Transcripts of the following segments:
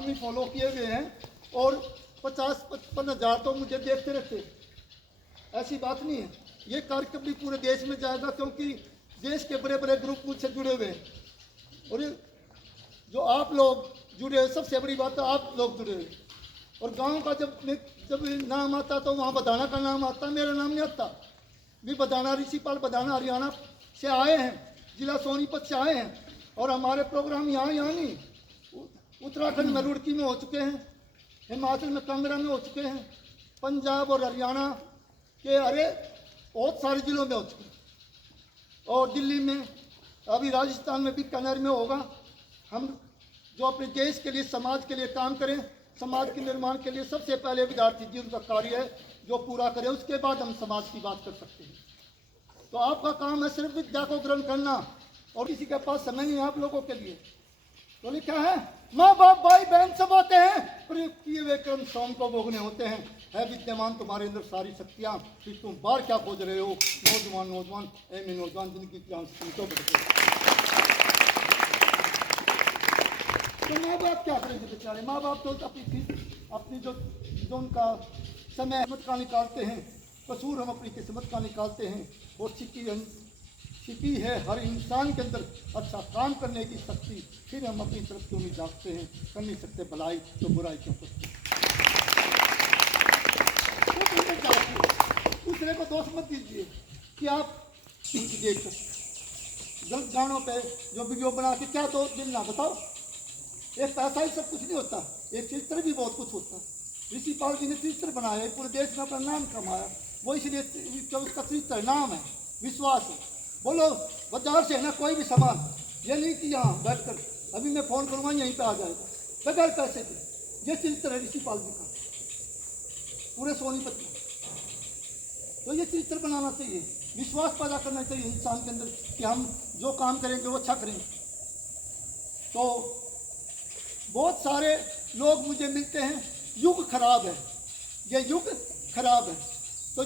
आदमी फॉलो किए हुए हैं और 50-55 हज़ार तो मुझे देखते रहते। ऐसी बात नहीं है। ये कार्यक्रम भी पूरे देश में जाएगा, क्योंकि देश के बड़े बड़े ग्रुप मुझसे जुड़े हुए हैं। और जो आप लोग जुड़े हैं, सबसे बड़ी बात है आप लोग जुड़े हैं। और गांव का जब नाम आता तो वहाँ बदाना का नाम आता, मेरा नाम नहीं आता। भी बदाना ऋषिपाल बदाना हरियाणा से आए हैं, जिला सोनीपत से आए हैं। और हमारे प्रोग्राम यहाँ नहीं, उत्तराखंड में रुड़की में हो चुके हैं, हिमाचल में कांगड़ा में हो चुके हैं, पंजाब और हरियाणा के बहुत सारे जिलों में हो चुके हैं, और दिल्ली में, अभी राजस्थान में बीकानेर में होगा। हम जो अपने देश के लिए, समाज के लिए काम करें, समाज के निर्माण के लिए सबसे पहले विद्यार्थी जीवन का कार्य है जो पूरा करें, उसके बाद हम समाज की बात कर सकते हैं। तो आपका काम है सिर्फ विद्या को ग्रहण करना, और किसी के पास समय नहीं है आप लोगों के लिए। तो लिखा है, माँ बाप भाई बहन सब होते हैं, प्रयोग किए हुए कर्म स्वयं को भोगने होते हैं। है विद्यमान तुम्हारे अंदर सारी शक्तियाँ, फिर तुम बाहर क्या खोज रहे हो? नौजवान में नौजवान जिंदगी तो माँ बाप क्या करेंगे बेचारे? माँ बाप तो अपनी जो उनका समय किस्मत का निकालते हैं, कसूर हम अपनी किस्मत का निकालते हैं। और छिपी है हर इंसान के अंदर अच्छा काम करने की शक्ति, फिर हम अपनी तरफ क्यों नहीं जागते हैं? कर नहीं सकते भलाई तो बुराई क्यों करते हैं? दूसरे को दोष मत दीजिए कि आप देख गलत गानों पे जो वीडियो बना के क्या दोष देना, बताओ। एक पैसा ही सब कुछ नहीं होता, एक चित्र भी बहुत कुछ होता है। ऋषिपाल जी ने चित्र बनाया, पूरे देश में अपना नाम कमाया, वो इसलिए उसका चित्र नाम है, विश्वास है। बोलो बाजार से है ना कोई भी सामान, ये नहीं कि यहाँ बैठ कर अभी मैं फ़ोन करूँगा यहीं पे आ जाएगा बगैर पैसे के। ये चित्र है ऋषिपाल जी का पूरे सोनीपत में। तो ये चित्र बनाना चाहिए, विश्वास पैदा करना चाहिए इंसान के अंदर कि हम जो काम करेंगे वो अच्छा करेंगे। तो बहुत सारे लोग मुझे मिलते हैं, युग खराब है, ये युग खराब है। तो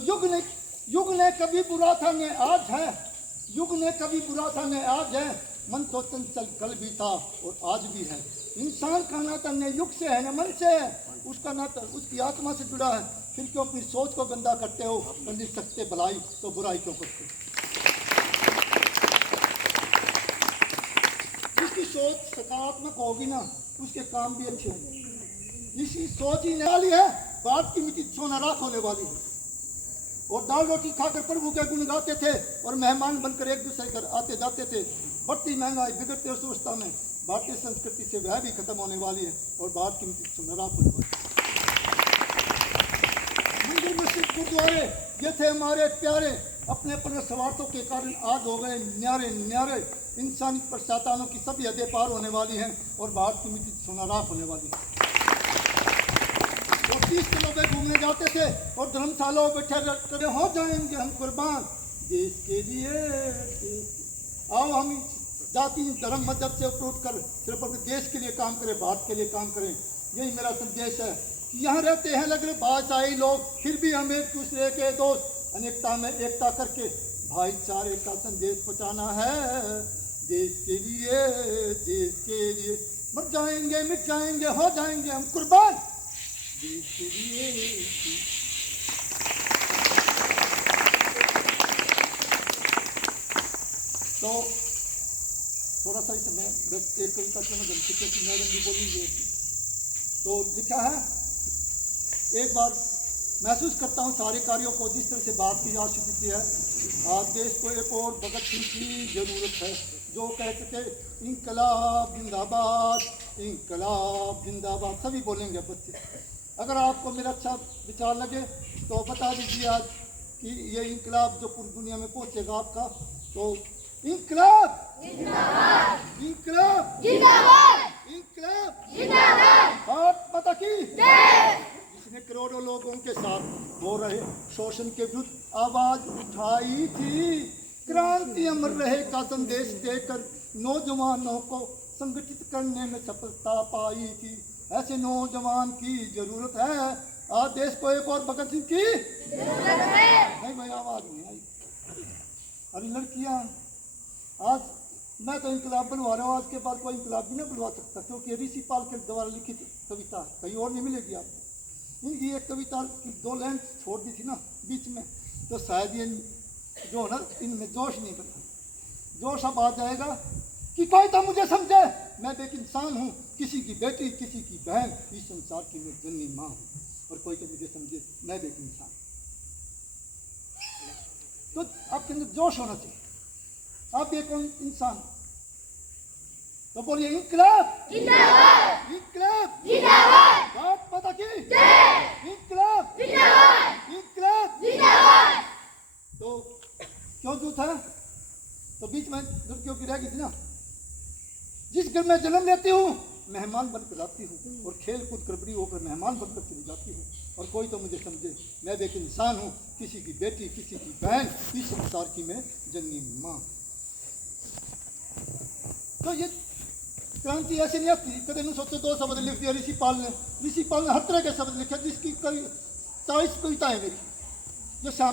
युग ने कभी बुरा था न आज है, युग ने कभी बुरा था न आज है। मन तो चंचल कल भी था और आज भी है। इंसान का नाता न युग से है न मन से है, उसका नाता उसकी आत्मा से जुड़ा है। फिर क्यों अपनी सोच को गंदा करते हो? कर नहीं सकते भलाई तो बुराई क्यों करते हो? जिसकी सोच सकारात्मक होगी ना, उसके काम भी अच्छे होंगे। इसी सोच ही वाली है, बात की मिट्टी सोना राख होने वाली है। और दाल रोटी खाकर प्रभु के गुण गाते थे और मेहमान बनकर एक दूसरे घर आते जाते थे। बढ़ती महंगाई, बिगड़ती अर्थव्यवस्था में भारतीय संस्कृति से वह भी खत्म होने वाली है और भारत की मिट्टी सोना राख होने वाली है। मंदिर मस्जिद गुरुद्वारे ये थे हमारे प्यारे, अपने अपने स्वार्थों के कारण आज हो गए न्यारे न्यारे। इंसानी पर शैतानों की सभी हदें पार होने वाली हैं और भारत की मिट्टी सोना राख होने वाली है। 30 किलो पे घूमने जाते थे और धर्मशालाओं में बैठे हो जाएंगे हम कुर्बान देश के लिए। आओ हम जाति धर्म मजहब से उठ कर सिर्फ अपने देश के लिए काम करें, भारत के लिए काम करें। यही मेरा संदेश है कि यहाँ रहते हैं लग रहे भाषाई लोग, फिर भी हम एक दूसरे के दोस्त, अनेकता में एकता करके भाईचारे का संदेश पहुँचाना है। देश के लिए मर जाएंगे, मिट जाएंगे, हो जाएंगे हम कुर्बान देश के लिए। तो थोड़ा सा समय एक कविता की मैडम भी बोलेंगे। तो लिखा है, एक बार महसूस करता हूँ सारे कार्यों को जिस तरह से बात की जा चुकी है। आज देश को एक और भगत सिंह की जरूरत है जो कह सके इंकलाब जिंदाबाद, इंकलाब जिंदाबाद। सभी बोलेंगे बच्चे। अगर आपको मेरा अच्छा विचार लगे तो बता दीजिए आज कि ये इंकलाब जो पूरी दुनिया में पहुंचेगा आपका। तो इंकलाब जिंदाबाद, इंकलाब जिंदाबाद, इंकलाब जिंदाबाद, भारत माता की जय। जिसने करोड़ों लोगों के साथ हो रहे शोषण के विरुद्ध आवाज उठाई थी, क्रांति अमर रहे का संदेश देकर नौजवानों को संगठित करने में सफलता पाई थी। ऐसे नौजवान की जरूरत है। आज देश को एक और भगत सिंह की जरूरत है। नहीं भाई आवाज नहीं आई। अरे लड़कियां आज मैं तो इनकलाब बनवा रहा हूँ, आज के बाद कोई इनकलाब भी नहीं बनवा सकता, क्योंकि ऋषि पाल के द्वारा लिखित कविता है, कहीं और नहीं मिलेगी आपको। इनकी एक कविता की 2 लाइन छोड़ दी थी ना बीच में, तो शायद ये जो है ना इनमें जोश नहीं बना, जोश अब आ जाएगा कि कोई तो मुझे समझे, मैं एक इंसान हूँ, किसी की बेटी, किसी की बहन, इस संसार की मैं जननी माँ हूँ, और कोई तो मुझे समझे, मैं एक इंसान। तो आपके अंदर जोश होना चाहिए, आप एक इंसान। तो बोलिए इनकलाब जिंदाबाद, इनकलाब जिंदाबाद, भारत माता की जय, इनकलाब जिंदाबाद, इनकलाब जिंदाबाद। तो क्यों झूठ है? तो बीच में लड़कियों की रह गई थी ना, जिस घर में जन्म लेती हूँ मेहमान बनकर आती हूँ, और खेल कूद कर बड़ी होकर मेहमान बनकर चली जाती हूँ, और कोई तो मुझे समझे, मैं भी एक इंसान हूँ, किसी की बेटी, किसी की बहन, इस संसार की मैं जननी माँ। तो ये क्रांति ऐसी नहीं आती, कदे नहीं सोचो 2 शब्द लिख दिया ऋषि पाल ने हर तरह के शब्द लिखे, जिसकी कई 40 कविताएं मेरी जो शाम तक